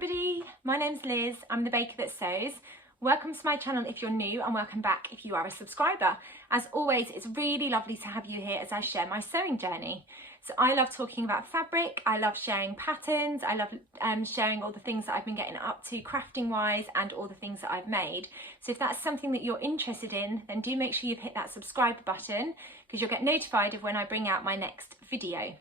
everybody, my name's Liz, I'm the baker that sews. Welcome to my channel if you're new and welcome back if you are a subscriber. As always, it's really lovely to have you here as I share my sewing journey. So I love talking about fabric, I love sharing patterns, I love sharing all the things that I've been getting up to crafting wise and all the things that I've made. So if that's something that you're interested in, then do make sure you've hit that subscribe button because you'll get notified of when I bring out my next video.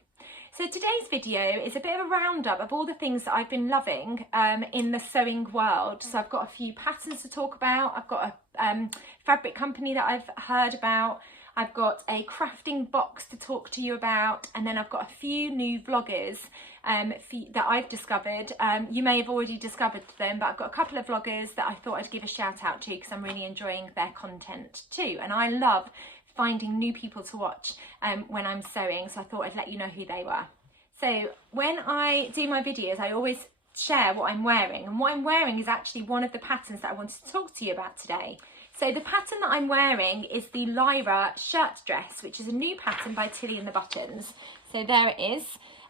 So today's video is a bit of a roundup of all the things that I've been loving in the sewing world. So I've got a few patterns to talk about, I've got a fabric company that I've heard about, I've got a crafting box to talk to you about, and then I've got a few new vloggers that I've discovered. You may have already discovered them, but I've got a couple of vloggers that I thought I'd give a shout out to because I'm really enjoying their content too. And I love finding new people to watch when I'm sewing, so I thought I'd let you know who they were. So when I do my videos, I always share what I'm wearing, and what I'm wearing is actually one of the patterns that I wanted to talk to you about today. So the pattern that I'm wearing is the Lyra shirt dress, which is a new pattern by Tilly and the Buttons. So there it is.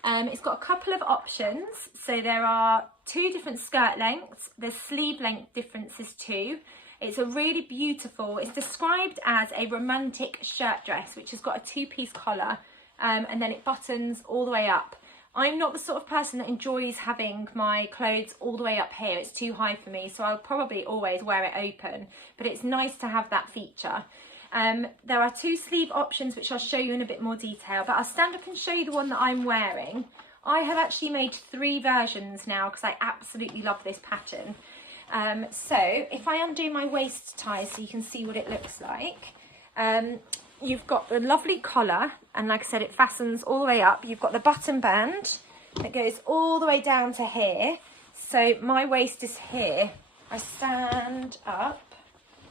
It's got a couple of options. So there are two different skirt lengths, there's sleeve length differences too. It's a really beautiful, it's described as a romantic shirt dress, which has got a two-piece collar and then it buttons all the way up. I'm not the sort of person that enjoys having my clothes all the way up here. It's too high for me, so I'll probably always wear it open, but it's nice to have that feature. There are two sleeve options, which I'll show you in a bit more detail, but I'll stand up and show you the one that I'm wearing. I have actually made 3 versions now because I absolutely love this pattern. So if I undo my waist tie so you can see what it looks like, you've got the lovely collar, and like I said, it fastens all the way up. You've got the button band that goes all the way down to here. So my waist is here. I stand up.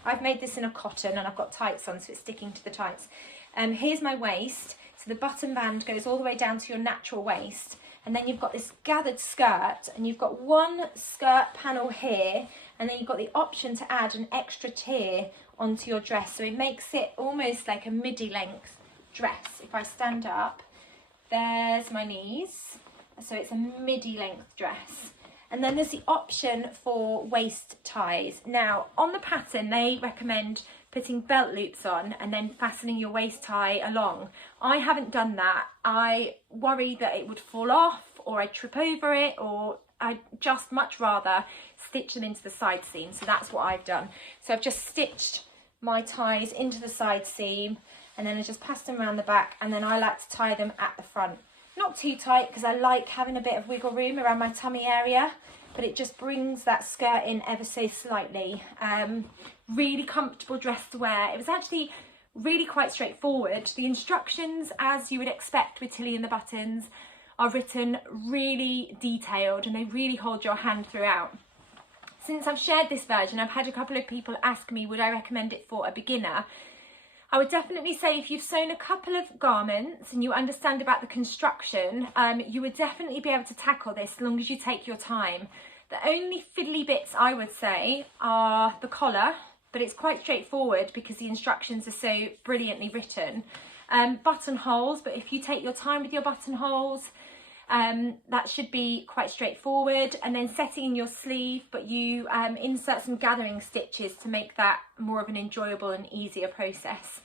I've made this in a cotton and I've got tights on, so it's sticking to the tights. Here's my waist. So the button band goes all the way down to your natural waist. And then you've got this gathered skirt, and you've got one skirt panel here, and then you've got the option to add an extra tier onto your dress. So it makes it almost like a midi length dress. If I stand up, there's my knees. So it's a midi length dress. And then there's the option for waist ties. Now on the pattern, they recommend putting belt loops on and then fastening your waist tie along. I haven't done that. I worry that it would fall off, or I'd trip over it, or I'd just much rather stitch them into the side seam. So that's what I've done. So I've just stitched my ties into the side seam, and then I just pass them around the back, and then I like to tie them at the front. Not too tight because I like having a bit of wiggle room around my tummy area, but it just brings that skirt in ever so slightly. Really comfortable dress to wear. It was actually really quite straightforward. The instructions, as you would expect with Tilly and the Buttons, are written really detailed and they really hold your hand throughout. Since I've shared this version, I've had a couple of people ask me would I recommend it for a beginner. I would definitely say if you've sewn a couple of garments and you understand about the construction, you would definitely be able to tackle this as long as you take your time. The only fiddly bits I would say are the collar, but it's quite straightforward because the instructions are so brilliantly written. Buttonholes, but if you take your time with your buttonholes, that should be quite straightforward. And then setting in your sleeve, but you insert some gathering stitches to make that more of an enjoyable and easier process.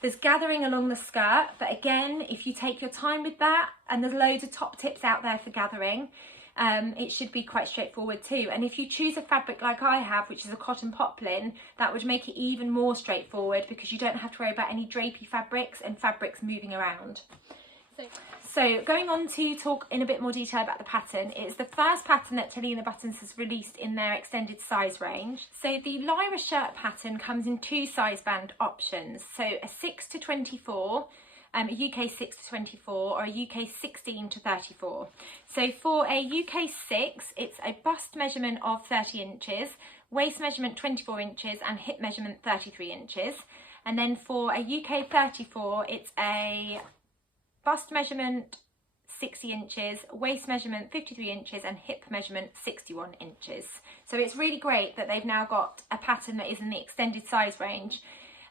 There's gathering along the skirt, but again, if you take your time with that, and there's loads of top tips out there for gathering, it should be quite straightforward too. And if you choose a fabric like I have, which is a cotton poplin, that would make it even more straightforward because you don't have to worry about any drapey fabrics and fabrics moving around. So going on to talk in a bit more detail about the pattern, it's the first pattern that Tilly and the Buttons has released in their extended size range. So the Lyra shirt pattern comes in 2 size band options, so a 6 to 24, a UK 6 to 24 or a UK 16 to 34. So for a UK 6, it's a bust measurement of 30 inches, waist measurement 24 inches and hip measurement 33 inches. And then for a UK 34, it's a bust measurement 60 inches, waist measurement 53 inches and hip measurement 61 inches. So it's really great that they've now got a pattern that is in the extended size range.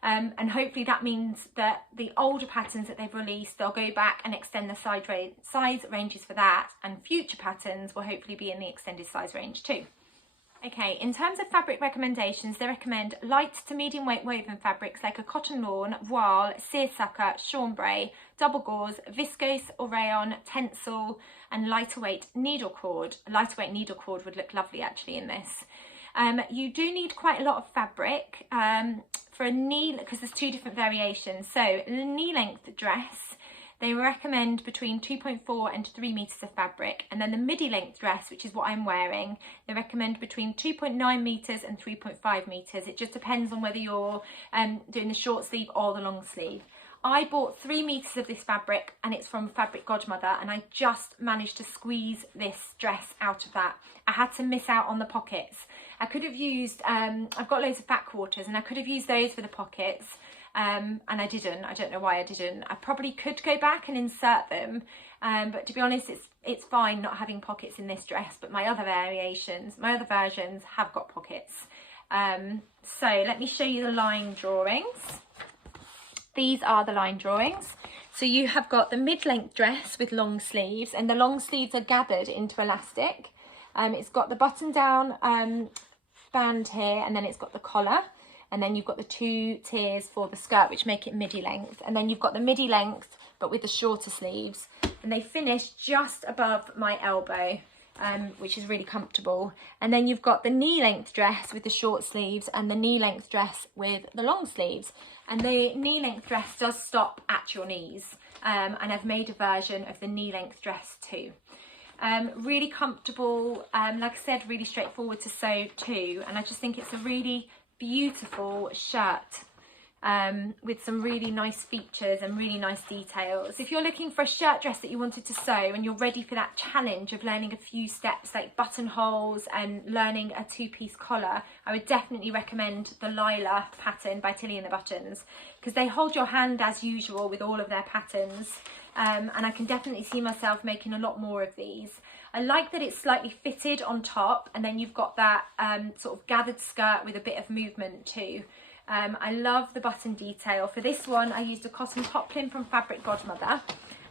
And hopefully that means that the older patterns that they've released, they'll go back and extend the size ranges for that, and future patterns will hopefully be in the extended size range too. Okay, in terms of fabric recommendations, they recommend light to medium weight woven fabrics like a cotton lawn, voile, seersucker, chambray, double gauze, viscose or rayon, tencel, and lighter weight needle cord. A lighter weight needle cord would look lovely actually in this. You do need quite a lot of fabric for a knee, because there's two different variations. So the knee length dress, they recommend between 2.4 and 3 meters of fabric, and then the midi length dress, which is what I'm wearing, they recommend between 2.9 meters and 3.5 meters. It just depends on whether you're doing the short sleeve or the long sleeve. I bought 3 meters of this fabric, and it's from Fabric Godmother, and I just managed to squeeze this dress out of that. I had to miss out on the pockets. I could have used, I've got loads of fat quarters, and I could have used those for the pockets. And I didn't. I don't know why I didn't. I probably could go back and insert them, but to be honest, it's fine not having pockets in this dress, but my other versions have got pockets. So let me show you the line drawings. These are the line drawings. So you have got the mid-length dress with long sleeves, and the long sleeves are gathered into elastic. It's got the button down band here, and then it's got the collar. And then you've got the 2 tiers for the skirt, which make it midi length. And then you've got the midi length, but with the shorter sleeves. And they finish just above my elbow, which is really comfortable. And then you've got the knee length dress with the short sleeves, and the knee length dress with the long sleeves. And the knee length dress does stop at your knees. And I've made a version of the knee length dress too. Really comfortable, like I said, really straightforward to sew too. And I just think it's a really beautiful shirt with some really nice features and really nice details. If you're looking for a shirt dress that you wanted to sew and you're ready for that challenge of learning a few steps like buttonholes and learning a 2-piece collar, I would definitely recommend the Lila pattern by Tilly and the Buttons, because they hold your hand as usual with all of their patterns, and I can definitely see myself making a lot more of these. I like that it's slightly fitted on top, and then you've got that sort of gathered skirt with a bit of movement too. I love the button detail. For this one, I used a cotton poplin from Fabric Godmother,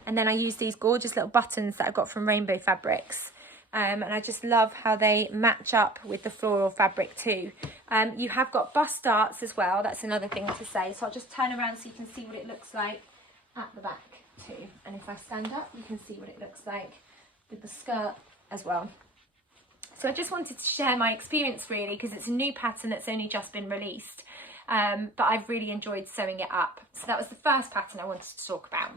and then I used these gorgeous little buttons that I got from Rainbow Fabrics. And I just love how they match up with the floral fabric too. You have got bust darts as well. That's another thing to say. So I'll just turn around so you can see what it looks like at the back too. And if I stand up, you can see what it looks like with the skirt as well. So I just wanted to share my experience really, because it's a new pattern that's only just been released, but I've really enjoyed sewing it up. So that was the first pattern I wanted to talk about.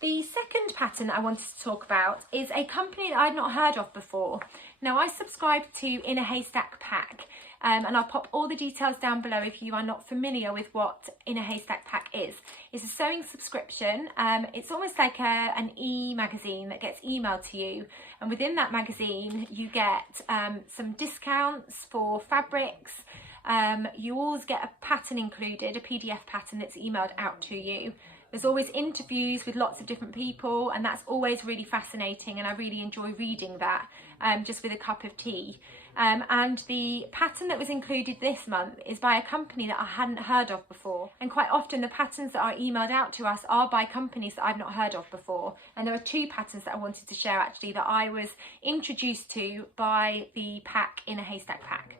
The second pattern that I wanted to talk about is a company that I'd not heard of before. Now, I subscribe to In a Haystack Pack, and I'll pop all the details down below if you are not familiar with what In a Haystack Pack is. It's a sewing subscription. It's almost like an e-magazine that gets emailed to you, and within that magazine you get some discounts for fabrics. You always get a pattern included, a PDF pattern that's emailed out to you. There's always interviews with lots of different people, and that's always really fascinating, and I really enjoy reading that just with a cup of tea. And the pattern that was included this month is by a company that I hadn't heard of before, and quite often the patterns that are emailed out to us are by companies that I've not heard of before. And there are 2 patterns that I wanted to share actually that I was introduced to by the pack In a Haystack Pack.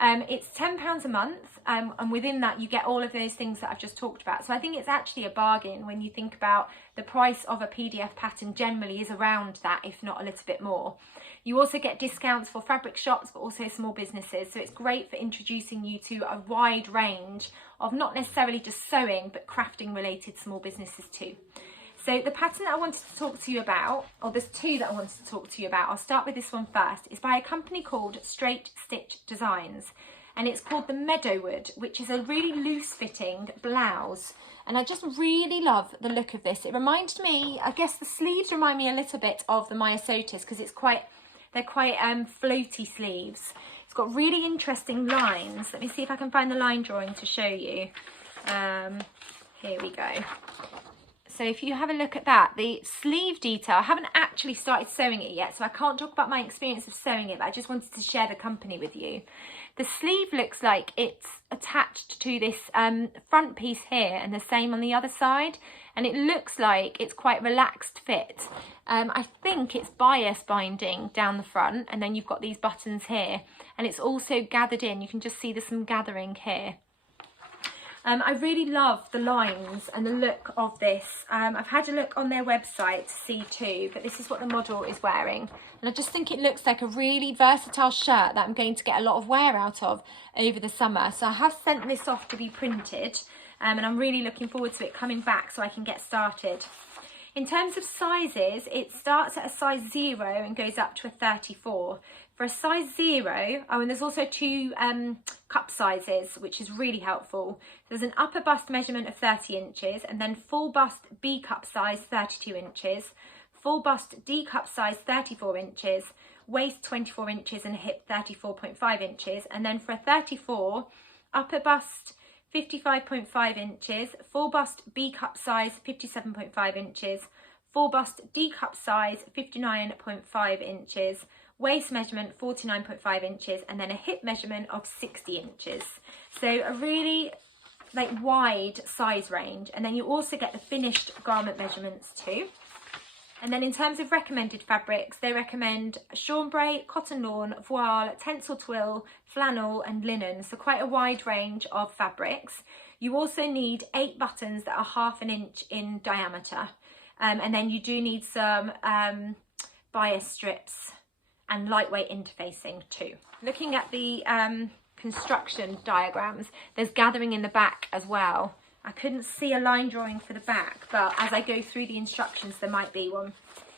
It's £10 a month, and within that you get all of those things that I've just talked about. So I think it's actually a bargain when you think about the price of a PDF pattern. Generally is around that, if not a little bit more. You also get discounts for fabric shops, but also small businesses. So it's great for introducing you to a wide range of not necessarily just sewing, but crafting related small businesses too. So the pattern that I wanted to talk to you about, or there's 2 that I wanted to talk to you about, I'll start with this one first, is by a company called Straight Stitch Designs. And it's called the Meadowwood, which is a really loose fitting blouse. And I just really love the look of this. It reminds me, I guess the sleeves remind me a little bit of the Maya Sotis, because they're quite floaty sleeves. It's got really interesting lines. Let me see if I can find the line drawing to show you. Here we go. So if you have a look at that, the sleeve detail, I haven't actually started sewing it yet, so I can't talk about my experience of sewing it, but I just wanted to share the company with you. The sleeve looks like it's attached to this front piece here, and the same on the other side, and it looks like it's quite relaxed fit. I think it's bias binding down the front, and then you've got these buttons here, and it's also gathered in. You can just see there's some gathering here. I really love the lines and the look of this. I've had a look on their website to see too, but this is what the model is wearing. And I just think it looks like a really versatile shirt that I'm going to get a lot of wear out of over the summer. So I have sent this off to be printed, and I'm really looking forward to it coming back so I can get started. In terms of sizes, it starts at a size 0 and goes up to a 34. For a size 0, oh, and there's also 2 cup sizes, which is really helpful. There's an upper bust measurement of 30 inches, and then full bust B cup size 32 inches, full bust D cup size 34 inches, waist 24 inches and hip 34.5 inches. And then for a 34, upper bust 55.5 inches, full bust B cup size 57.5 inches, full bust D cup size 59.5 inches, waist measurement 49.5 inches, and then a hip measurement of 60 inches. So a really wide size range, and then you also get the finished garment measurements too. And then in terms of recommended fabrics, they recommend chambray, cotton lawn, voile, tencel twill, flannel and linen. So quite a wide range of fabrics. You also need 8 buttons that are ½ an inch in diameter. And then you do need some bias strips and lightweight interfacing too. Looking at the construction diagrams, there's gathering in the back as well. I couldn't see a line drawing for the back, but as I go through the instructions, there might be one.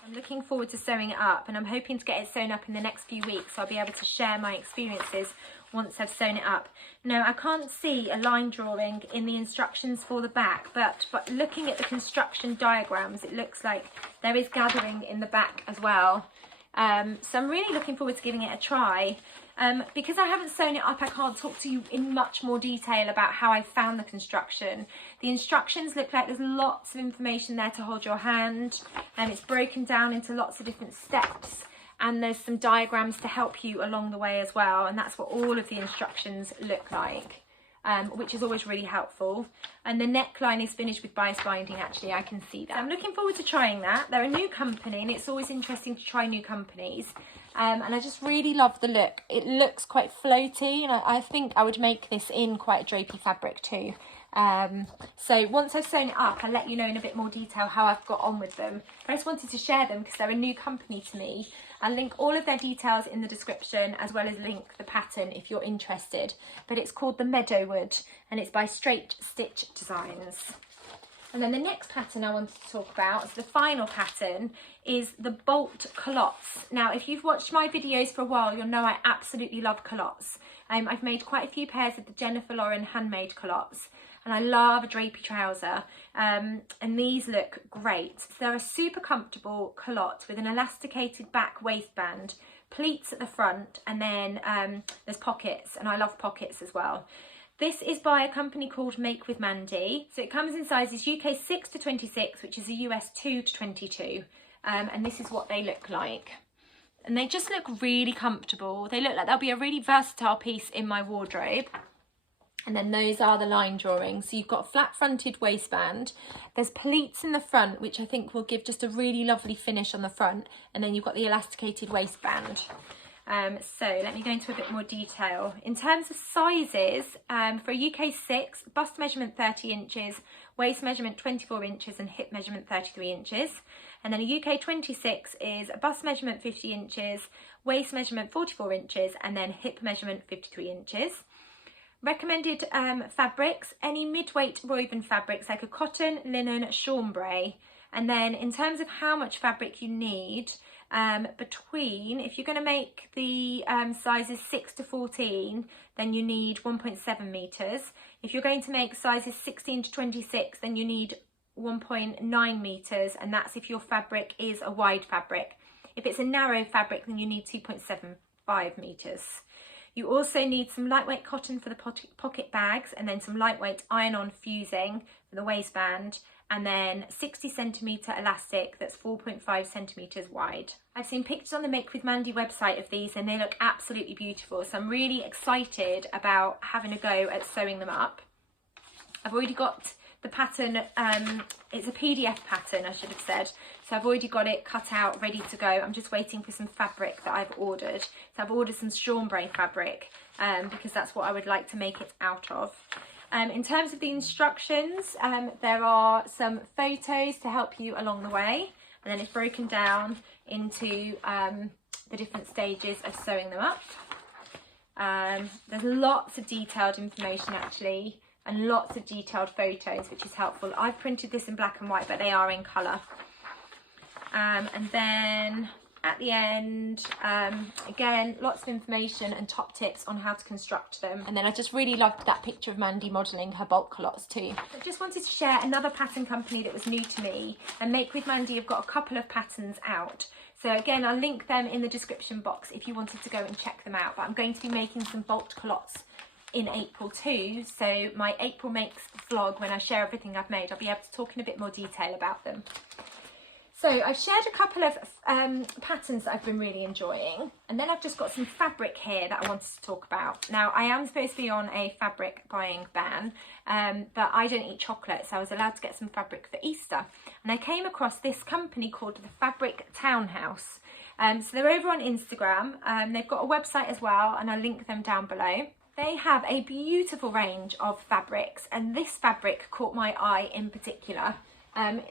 I'm looking forward to sewing it up, and I'm hoping to get it sewn up in the next few weeks, so I'll be able to share my experiences once I've sewn it up. No, I can't see a line drawing in the instructions for the back, but looking at the construction diagrams, it looks like there is gathering in the back as well. So I'm really looking forward to giving it a try. Because I haven't sewn it up, I can't talk to you in much more detail about how I found the construction. The instructions look like there's lots of information there to hold your hand, and it's broken down into lots of different steps, and there's some diagrams to help you along the way as well, and that's what all of the instructions look like. Which is always really helpful. And the neckline is finished with bias binding, actually, I can see that. So I'm looking forward to trying that. They're a new company, and it's always interesting to try new companies. And I just really love the look. It looks quite floaty, and I think I would make this in quite a drapey fabric too. So once I've sewn it up, I'll let you know in a bit more detail how I've got on with them. I just wanted to share them because they're a new company to me. I'll link all of their details in the description, as well as link the pattern if you're interested. But it's called the Meadow, and it's by Straight Stitch Designs. And then the next pattern I wanted to talk about, so the final pattern, is the Bolt culottes. Now, if you've watched my videos for a while, you'll know I absolutely love culottes. I've made quite a few pairs of the Jennifer Lauren handmade culottes, and I love a drapey trouser, and these look great. So they're a super comfortable culotte with an elasticated back waistband, pleats at the front, and then there's pockets, and I love pockets as well. This is by a company called Make with Mandy. So it comes in sizes UK 6 to 26, which is a US 2 to 22. And this is what they look like. And they just look really comfortable. They look like they'll be a really versatile piece in my wardrobe. And then those are the line drawings. So you've got a flat fronted waistband. There's pleats in the front, which I think will give just a really lovely finish on the front. And then you've got the elasticated waistband. So let me go into a bit more detail. In terms of sizes, for a UK 6, bust measurement 30 inches, waist measurement 24 inches and hip measurement 33 inches. And then a UK 26 is a bust measurement 50 inches, waist measurement 44 inches, and then hip measurement 53 inches. Recommended fabrics, any mid-weight woven fabrics like a cotton, linen, chambray. And then in terms of how much fabric you need, if you're going to make the sizes 6 to 14, then you need 1.7 meters. If you're going to make sizes 16 to 26, then you need 1.9 meters, and that's if your fabric is a wide fabric. If it's a narrow fabric, then you need 2.75 meters. You also need some lightweight cotton for the pocket bags, and then some lightweight iron-on fusing for the waistband, and then 60cm elastic that's 4.5 centimeters wide. I've seen pictures on the Make with Mandy website of these and they look absolutely beautiful, so I'm really excited about having a go at sewing them up. I've already got the pattern, it's a PDF pattern I should have said, so I've already got it cut out, ready to go. I'm just waiting for some fabric that I've ordered. So I've ordered some chambray fabric because that's what I would like to make it out of. In terms of the instructions, there are some photos to help you along the way, and then it's broken down into the different stages of sewing them up. There's lots of detailed information actually, and lots of detailed photos, which is helpful. I've printed this in black and white, but they are in colour. And then at the end, again, lots of information and top tips on how to construct them. And then I just really loved that picture of Mandy modelling her bulk culottes too. I just wanted to share another pattern company that was new to me, and Make with Mandy have got a couple of patterns out. So again, I'll link them in the description box if you wanted to go and check them out. But I'm going to be making some bulk culottes in April too, so my April makes vlog, when I share everything I've made, I'll be able to talk in a bit more detail about them. So I've shared a couple of patterns that I've been really enjoying, and then I've just got some fabric here that I wanted to talk about. Now, I am supposed to be on a fabric buying ban, but I don't eat chocolate, so I was allowed to get some fabric for Easter, and I came across this company called the Fabric Townhouse. So they're over on Instagram, they've got a website as well, and I'll link them down below. They have a beautiful range of fabrics, and this fabric caught my eye in particular.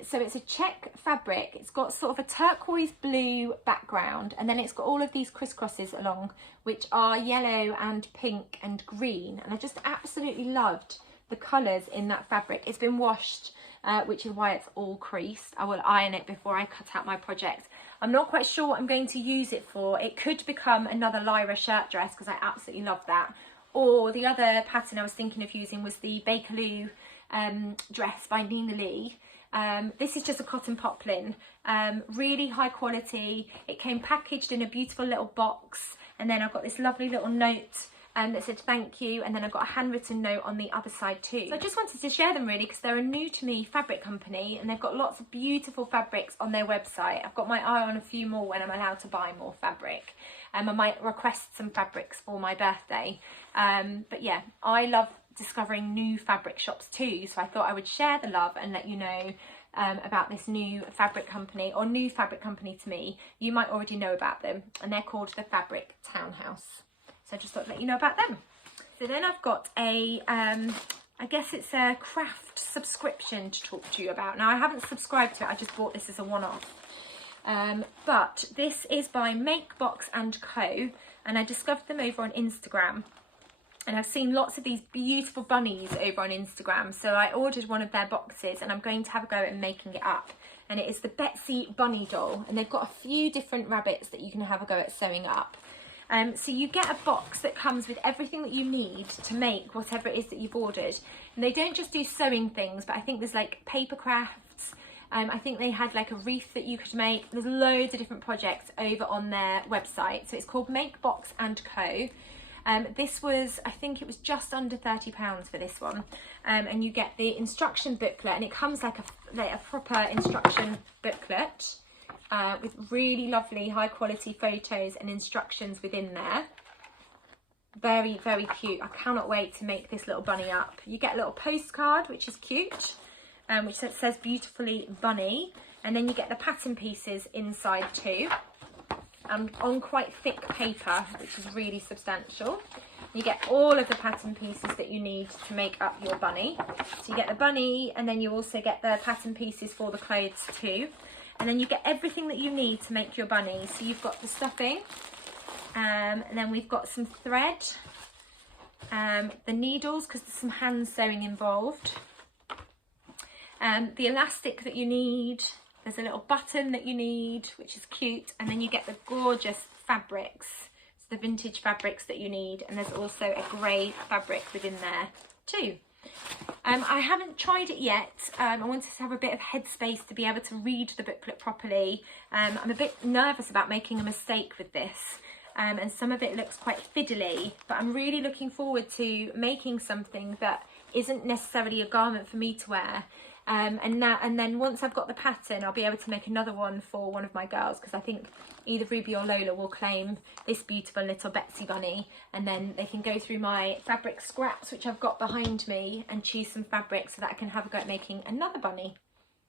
So it's a check fabric. It's got sort of a turquoise blue background, and then it's got all of these crisscrosses along, which are yellow and pink and green. And I just absolutely loved the colours in that fabric. It's been washed, which is why it's all creased. I will iron it before I cut out my project. I'm not quite sure what I'm going to use it for. It could become another Lyra shirt dress because I absolutely love that. Or the other pattern I was thinking of using was the Bakerloo dress by Nina Lee. This is just a cotton poplin, really high quality. It came packaged in a beautiful little box, and then I've got this lovely little note that said thank you, and then I've got a handwritten note on the other side too. So I just wanted to share them really because they're a new to me fabric company, and they've got lots of beautiful fabrics on their website. I've got my eye on a few more when I'm allowed to buy more fabric. I might request some fabrics for my birthday. But yeah, I love discovering new fabric shops too, so I thought I would share the love and let you know about this new fabric company, or new fabric company to me. You might already know about them, and they're called the Fabric Townhouse. So I just thought I'd let you know about them. So then I've got a, I guess it's a craft subscription to talk to you about. Now, I haven't subscribed to it, I just bought this as a one-off. But this is by Makebox & Co, and I discovered them over on Instagram. And I've seen lots of these beautiful bunnies over on Instagram, so I ordered one of their boxes, and I'm going to have a go at making it up. And it is the Betsy bunny doll, and they've got a few different rabbits that you can have a go at sewing up. So you get a box that comes with everything that you need to make whatever it is that you've ordered. And they don't just do sewing things, but I think there's like paper crafts. I think they had like a wreath that you could make. There's loads of different projects over on their website. So it's called Makebox & Co. This was, I think it was just under £30 for this one. And you get the instruction booklet, and it comes like a proper instruction booklet with really lovely high quality photos and instructions within there. Very, very cute. I cannot wait to make this little bunny up. You get a little postcard, which is cute, which says beautifully bunny. And then you get the pattern pieces inside too. On quite thick paper, which is really substantial. You get all of the pattern pieces that you need to make up your bunny. So you get the bunny, and then you also get the pattern pieces for the clothes too. And then you get everything that you need to make your bunny. So you've got the stuffing, and then we've got some thread, the needles, because there's some hand sewing involved, the elastic that you need. There's a little button that you need, which is cute, and then you get the gorgeous fabrics, so the vintage fabrics that you need, and there's also a grey fabric within there too. I haven't tried it yet. I wanted to have a bit of headspace to be able to read the booklet properly. I'm a bit nervous about making a mistake with this, and some of it looks quite fiddly, but I'm really looking forward to making something that isn't necessarily a garment for me to wear. And then once I've got the pattern, I'll be able to make another one for one of my girls, because I think either Ruby or Lola will claim this beautiful little Betsy bunny, and then they can go through my fabric scraps, which I've got behind me, and choose some fabric so that I can have a go at making another bunny.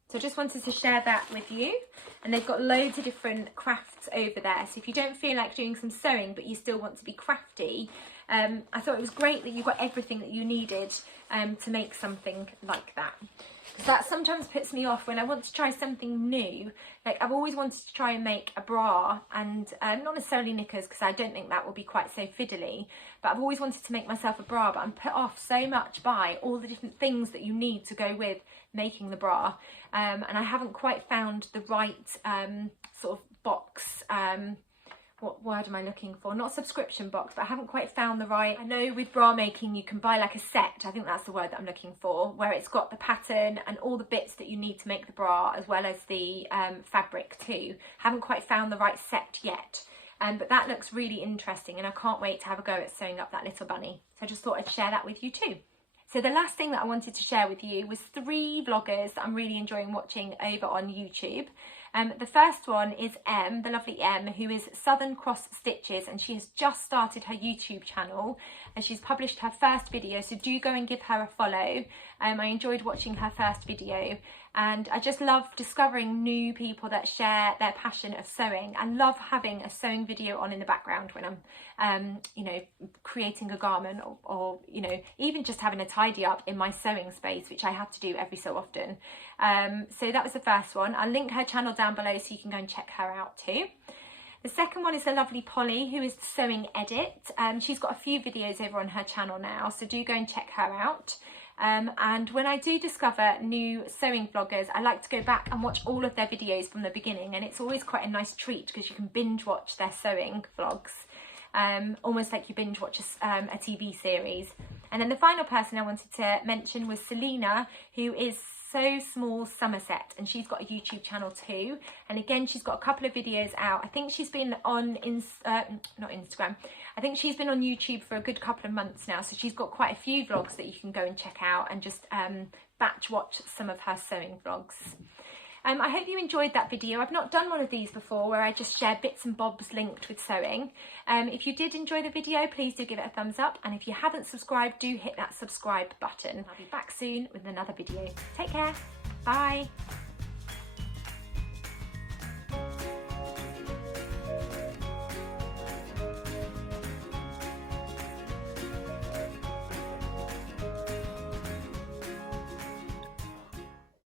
So I just wanted to share that with you. And they've got loads of different crafts over there. So if you don't feel like doing some sewing, but you still want to be crafty, I thought it was great that you got everything that you needed to make something like that. Because that sometimes puts me off when I want to try something new. Like, I've always wanted to try and make a bra, and not necessarily knickers, because I don't think that will be quite so fiddly, but I've always wanted to make myself a bra, but I'm put off so much by all the different things that you need to go with making the bra, and I haven't quite found the right sort of box, what word am I looking for? Not subscription box, but I haven't quite found the right. I know with bra making you can buy like a set, I think that's the word that I'm looking for, where it's got the pattern and all the bits that you need to make the bra, as well as the fabric too. Haven't quite found the right set yet, but that looks really interesting, and I can't wait to have a go at sewing up that little bunny. So I just thought I'd share that with you too. So the last thing that I wanted to share with you was 3 vloggers that I'm really enjoying watching over on YouTube. The first one is Em, the lovely Em, who is Southern Cross Stitches, and she has just started her YouTube channel and she's published her first video, so do go and give her a follow. I enjoyed watching her first video, and I just love discovering new people that share their passion of sewing. I love having a sewing video on in the background when I'm you know, creating a garment, or you know, even just having a tidy up in my sewing space, which I have to do every so often. So that was the first one. I'll link her channel down below so you can go and check her out too. The second one is the lovely Polly, who is the Sewing Edit. She's got a few videos over on her channel now, so do go and check her out. And when I do discover new sewing vloggers, I like to go back and watch all of their videos from the beginning, and it's always quite a nice treat because you can binge watch their sewing vlogs, almost like you binge watch a TV series. And then the final person I wanted to mention was Selena, who is So Small Somerset, and she's got a YouTube channel too, and again she's got a couple of videos out. I think she's been on not Instagram, I think she's been on YouTube for a good couple of months now, so she's got quite a few vlogs that you can go and check out and just batch watch some of her sewing vlogs. I hope you enjoyed that video. I've not done one of these before where I just share bits and bobs linked with sewing. If you did enjoy the video, please do give it a thumbs up, and if you haven't subscribed, do hit that subscribe button. I'll be back soon with another video. Take care. Bye.